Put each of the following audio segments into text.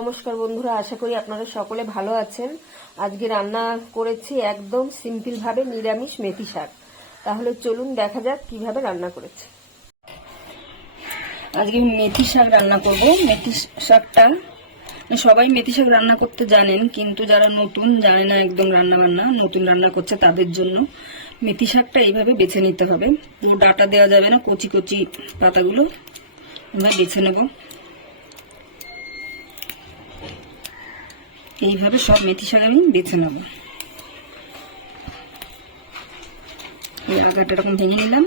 নমস্কার বন্ধুরা, আশা করি আপনারা সকলে ভালো আছেন। আজকে রান্না করেছি একদম সিম্পল ভাবে নিরামিষ মেথি শাক। তাহলে চলুন দেখা যাক কিভাবে রান্না করেছি। আজকে মেথি শাক রান্না করব। মেথি শাকটা সবাই মেথি শাক রান্না করতে জানেন, কিন্তু যারা নতুন জানে না, একদম রান্না বান্না নতুন রান্না করছে তাদের জন্য মেথি শাকটা এইভাবে বেছে নিতে হবে। পুরো ডাটা দেওয়া যাবে না, কচি কচি পাতাগুলো আমরা বেছে নেব। এইভাবে সব মেথি শাক আমি বেছে নেব। আগাটা এরকম ভেঙে নিলাম,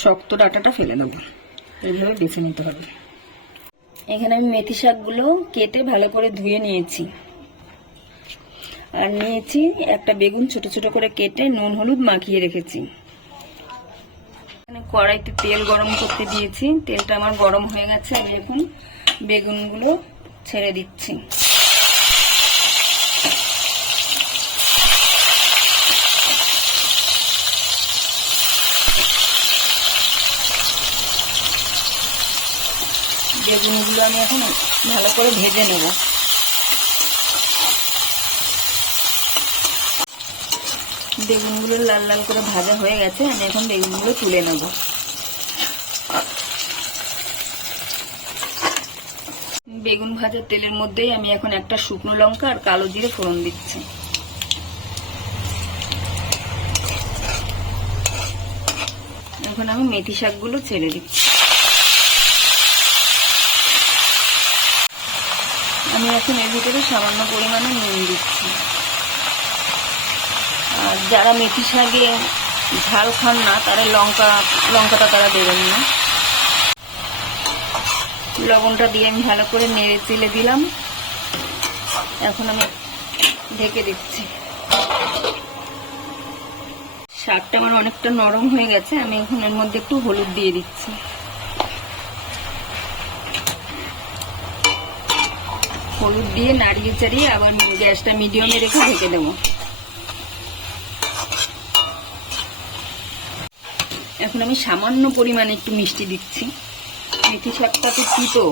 শক্ত ডাটাটা ফেলে দেব। এইভাবে বেছে নিতে হবে। এখানে আমি মেথি শাকগুলো কেটে ভালো করে ধুয়ে নিয়েছি, আর নিয়েছি একটা বেগুন ছোট ছোট করে কেটে নুন হলুদ মাখিয়ে রেখেছি। এখানে কড়াইতে তেল গরম করতে দিয়েছি, তেলটা আমার গরম হয়ে গেছে। আমি এখন বেগুনগুলো ছেড়ে দিচ্ছি। বেগুনগুলো আমি এখন ভালো করে ভেজে নেব। বেগুনগুলো লাল লাল করে ভাজা হয়ে গেছে, আমি এখন বেগুনগুলো তুলে নেব। বেগুন ভাজার তেলের মধ্যেই আমি এখন একটা শুকনো লঙ্কা আর কালো জিরে ফোড়ন দিচ্ছি। এখন আমি মেথি শাকগুলো ছেড়ে দিচ্ছি। আমি এখন এর ভিতরে সামান্য পরিমাণে নুন দিচ্ছি। আর যারা মেথি শাকে ঝাল খান না তারা লঙ্কাটা তারা দেবেন না। লবণটা দিয়ে আমি ভালো করে নেড়ে চেলে দিলাম। এখন আমি ঢেকে দিচ্ছি। শাকটা আমার অনেকটা নরম হয়ে গেছে, আমি এখন এর মধ্যে একটু হলুদ দিয়ে দিচ্ছি। হলুদ দিয়ে নাড়িয়ে চাড়িয়ে আবার গ্যাসটা মিডিয়ামে রেখে ঢেকে দেবো। এখন আমি সামান্য পরিমাণে একটু মিষ্টি দিচ্ছি। মেথি শাকটা তো তিতো,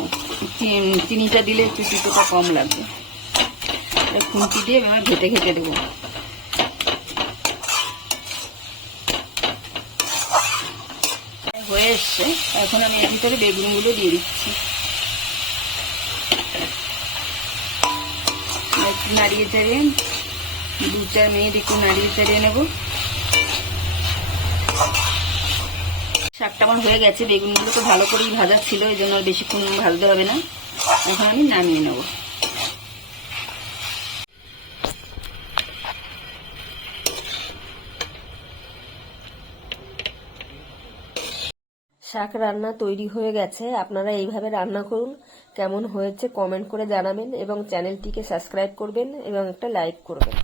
চিনিটা দিলে একটু তিতোটা কম লাগবে। খুন্তি দিয়ে আমার ঘেটে ঘেটে দেবো। হয়ে এসছে, এখন আমি এর ভিতরে বেগুনগুলো দিয়ে দিচ্ছি। একটু নাড়িয়ে চাড়িয়ে 2-4 মিনিট একটু নাড়িয়ে চাড়িয়ে নেব। শাকটা আমার হয়ে গেছে। বেগুনগুলো তো ভালো করেই ভাজা ছিল, এই জন্য আর বেশিক্ষণ ভাজতে হবে না। এখন আমি নামিয়ে নেব। শাক রান্না তৈরি হয়ে গেছে। আপনারা এইভাবে রান্না করুন। কেমন হয়েছে কমেন্ট করে জানাবেন এবং চ্যানেলটিকে সাবস্ক্রাইব করবেন এবং একটা লাইক করবেন।